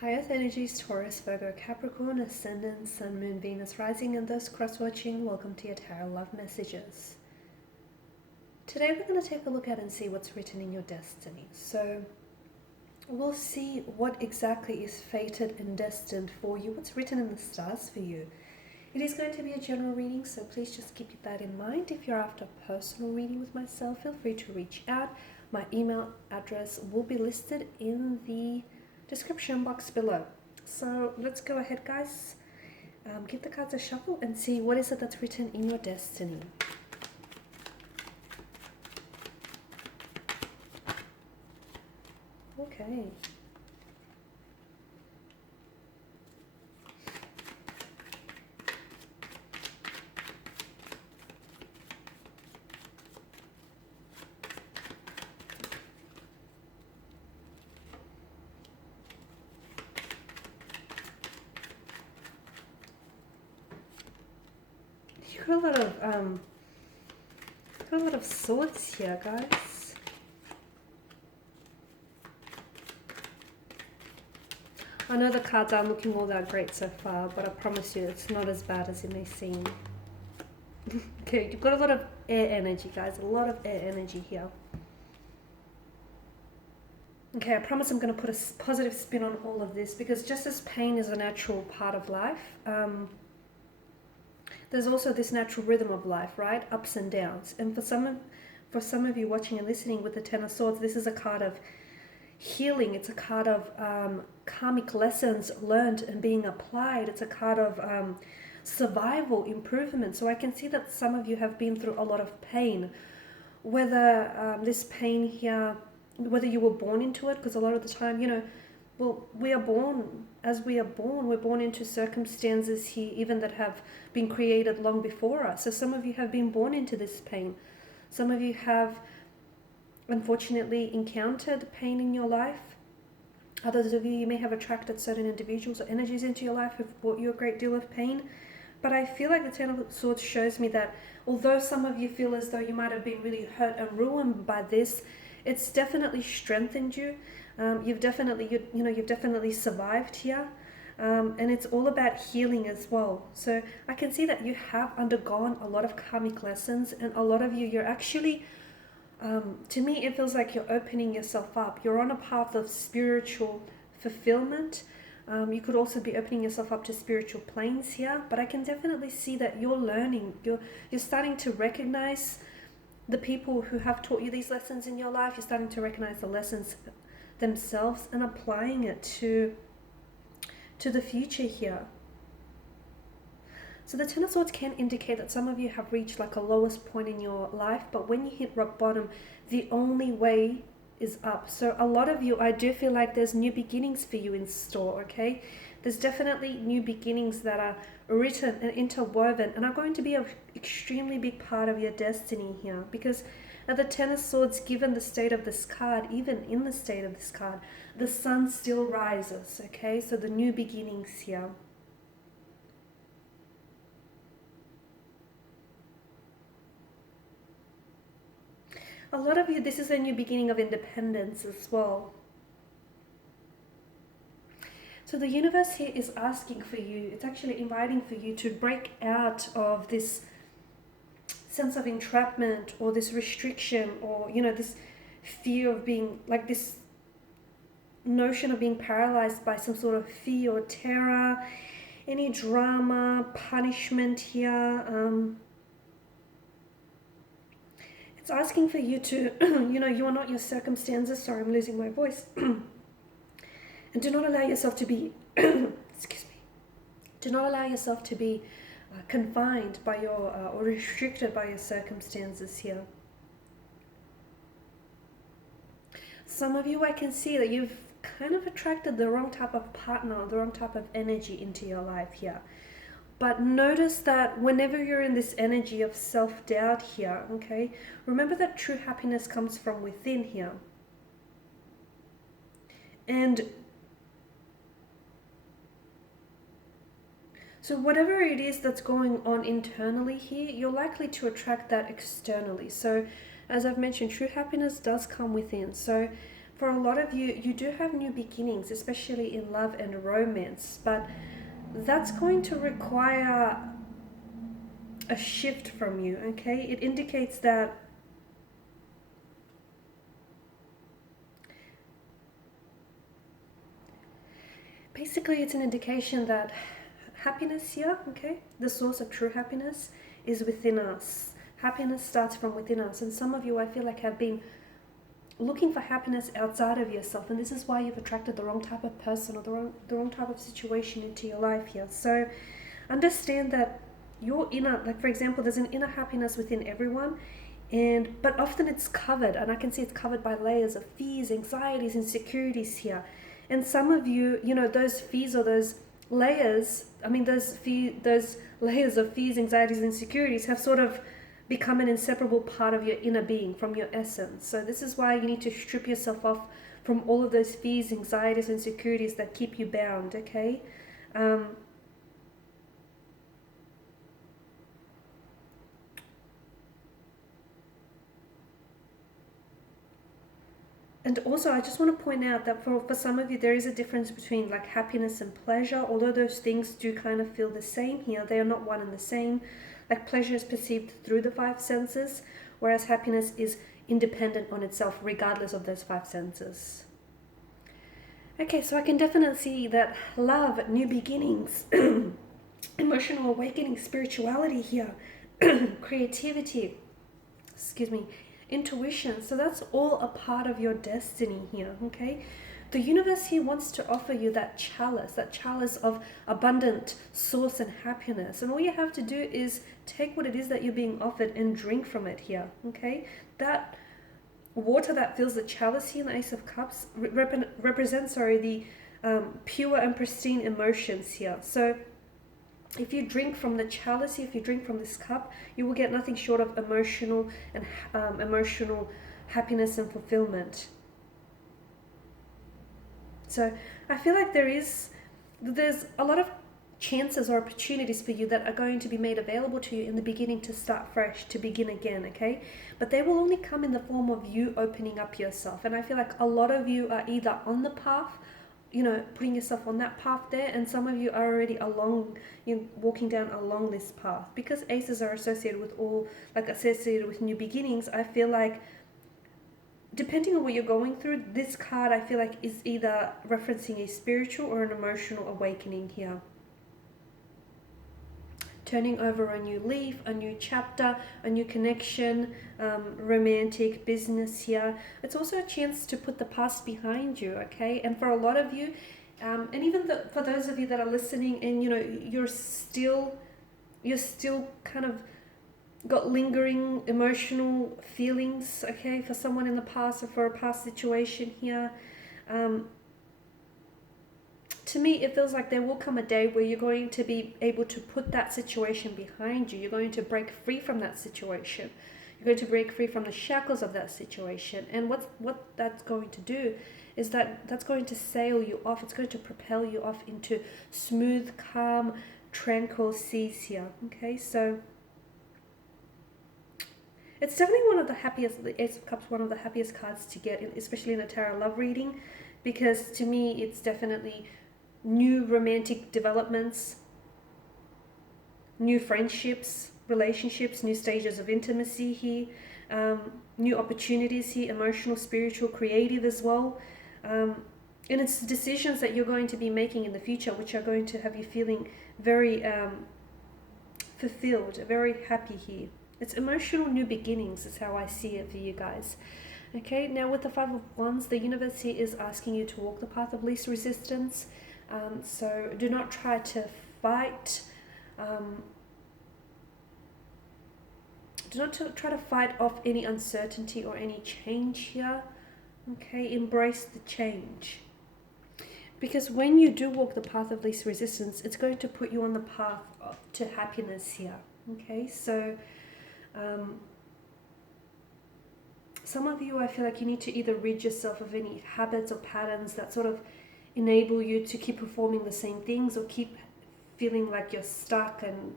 High Earth energies, Taurus, Virgo, Capricorn, Ascendant, Sun, Moon, Venus, Rising, and those cross-watching, welcome to your Tarot Love Messages. Today we're going to take a look at and see what's written in your destiny. So we'll see what exactly is fated and destined for you, what's written in the stars for you. It is going to be a general reading, so please just keep that in mind. If you're after a personal reading with myself, feel free to reach out. My email address will be listed in the description box below. So let's go ahead, guys. Give the cards a shuffle and see what is it that's written in your destiny. Okay. You got a lot of swords here, guys. I know the cards aren't looking all that great so far, but I promise you it's not as bad as it may seem. Okay, you've got a lot of air energy, guys. A lot of air energy here. Okay, I promise I'm going to put a positive spin on all of this, because just as pain is a natural part of life, there's also this natural rhythm of life, right? Ups and downs. And for some of you watching and listening with the Ten of Swords, this is a card of healing. It's a card of karmic lessons learned and being applied. It's a card of survival, improvement. So I can see that some of you have been through a lot of pain. Whether this pain here, whether you were born into it, because a lot of the time, well, we are born, as we are born, we're born into circumstances here even that have been created long before us. So some of you have been born into this pain. Some of you have unfortunately encountered pain in your life. Others of you, you may have attracted certain individuals or energies into your life who've brought you a great deal of pain. But I feel like the Ten of Swords shows me that although some of you feel as though you might have been really hurt and ruined by this, it's definitely strengthened you. You've definitely survived here. And it's all about healing as well. So I can see that you have undergone a lot of karmic lessons, and a lot of you, you're actually, to me, it feels like you're opening yourself up. You're on a path of spiritual fulfillment. You could also be opening yourself up to spiritual planes here, but I can definitely see that you're learning. You're starting to recognize the people who have taught you these lessons in your life. You're starting to recognize the lessons themselves and applying it to the future here. So the Ten of Swords can indicate that some of you have reached like a lowest point in your life, but when you hit rock bottom, the only way is up. So a lot of you, I do feel like there's new beginnings for you in store, okay? There's definitely new beginnings that are written and interwoven and are going to be an extremely big part of your destiny here, because at the Ten of Swords, given the state of this card, even in the state of this card, the sun still rises, okay? So the new beginnings here. A lot of you, this is a new beginning of independence as well. So the universe here is asking for you, it's actually inviting for you to break out of this sense of entrapment or this restriction, or this fear of being, like this notion of being paralyzed by some sort of fear or terror, any drama, punishment here. It's asking for you to, you are not your circumstances. Sorry, I'm losing my voice. And do not allow yourself to be, excuse me, do not allow yourself to be confined by your, or restricted by your circumstances here. Some of you, I can see that you've kind of attracted the wrong type of partner, the wrong type of energy into your life here. But notice that whenever you're in this energy of self-doubt here, okay, remember that true happiness comes from within here. And so whatever it is that's going on internally here, you're likely to attract that externally. So as I've mentioned, true happiness does come within. So for a lot of you, you do have new beginnings, especially in love and romance, but that's going to require a shift from you, okay? It indicates that basically it's an indication that happiness here, okay, the source of true happiness is within us. Happiness starts from within us, and some of you, I feel like, have been looking for happiness outside of yourself, and this is why you've attracted the wrong type of person or the wrong type of situation into your life here. So understand that your inner, like for example, there's an inner happiness within everyone, but often it's covered, and I can see it's covered by layers of fears, anxieties, insecurities here. And some of you, you know, those fears or those layers, I mean those layers of fears, anxieties, insecurities have sort of become an inseparable part of your inner being, from your essence. So this is why you need to strip yourself off from all of those fears, anxieties, insecurities that keep you bound, okay? And also, I just want to point out that for some of you, there is a difference between like happiness and pleasure. Although those things do kind of feel the same here, they are not one and the same. Like pleasure is perceived through the five senses, whereas happiness is independent on itself, regardless of those five senses. Okay, so I can definitely see that love, new beginnings, emotional awakening, spirituality here, creativity, excuse me, intuition. So that's all a part of your destiny here, okay? The universe here wants to offer you that chalice of abundant source and happiness. And all you have to do is take what it is that you're being offered and drink from it here, okay? That water that fills the chalice here in the Ace of Cups represents, the pure and pristine emotions here. So if you drink from the chalice, if you drink from this cup, you will get nothing short of emotional happiness and fulfillment. So I feel like there's a lot of chances or opportunities for you that are going to be made available to you in the beginning to start fresh, to begin again, okay? But they will only come in the form of you opening up yourself. And I feel like a lot of you are either on the path, you know, putting yourself on that path there, and some of you are already walking down along this path. Because aces are associated with new beginnings, I feel like depending on what you're going through, this card I feel like is either referencing a spiritual or an emotional awakening here. Turning over a new leaf, a new chapter, a new connection, romantic, business here. It's also a chance to put the past behind you, okay? And for a lot of you, and even for those of you that are listening and, you know, you're still kind of got lingering emotional feelings, okay, for someone in the past or for a past situation here. To me, it feels like there will come a day where you're going to be able to put that situation behind you. You're going to break free from that situation. You're going to break free from the shackles of that situation. And what that's going to do is that's going to sail you off. It's going to propel you off into smooth, calm, tranquil seas here. Okay, so it's definitely one of the happiest, the Ace of Cups, one of the happiest cards to get, especially in a tarot love reading, because to me it's definitely new romantic developments, new friendships, relationships, new stages of intimacy here, new opportunities here, emotional, spiritual, creative as well. And it's decisions that you're going to be making in the future which are going to have you feeling very fulfilled, very happy here. It's emotional new beginnings is how I see it for you guys. Okay, now with the Five of Wands, the universe here is asking you to walk the path of least resistance. So do not try to fight. Do not try to fight off any uncertainty or any change here. Okay, embrace the change. Because when you do walk the path of least resistance, it's going to put you on the path to happiness here. Okay, so some of you, I feel like you need to either rid yourself of any habits or patterns that sort of enable you to keep performing the same things or keep feeling like you're stuck, and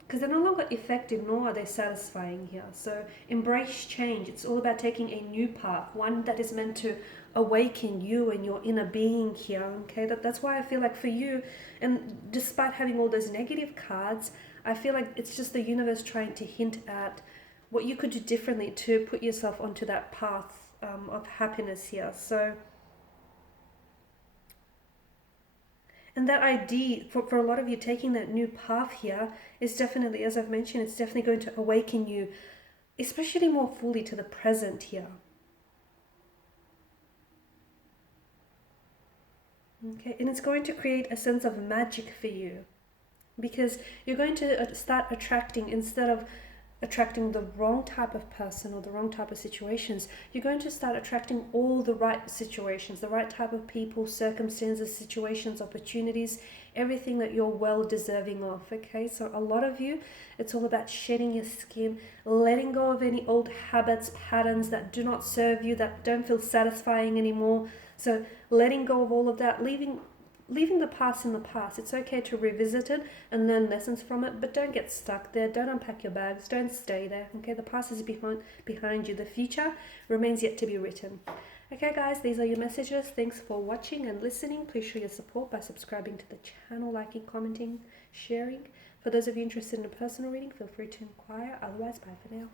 because they're no longer effective nor are they satisfying here. So embrace change. It's all about taking a new path, one that is meant to awaken you and your inner being here. Okay, that's why I feel like for you, and despite having all those negative cards, I feel like it's just the universe trying to hint at what you could do differently to put yourself onto that path of happiness here. So, and that idea for a lot of you taking that new path here is definitely, as I've mentioned, it's definitely going to awaken you, especially more fully to the present here. Okay, and it's going to create a sense of magic for you, because you're going to start attracting, instead of attracting the wrong type of person or the wrong type of situations, you're going to start attracting all the right situations, the right type of people, circumstances, situations, opportunities, everything that you're well deserving of. Okay, so a lot of you, it's all about shedding your skin, letting go of any old habits, patterns that do not serve you, that don't feel satisfying anymore. So letting go of all of that, leaving the past in the past. It's okay to revisit it and learn lessons from it, but don't get stuck there. Don't unpack your bags. Don't stay there. Okay, the past is behind you. The future remains yet to be written. Okay, guys, these are your messages. Thanks for watching and listening. Please show your support by subscribing to the channel, liking, commenting, sharing. For those of you interested in a personal reading, feel free to inquire. Otherwise, bye for now.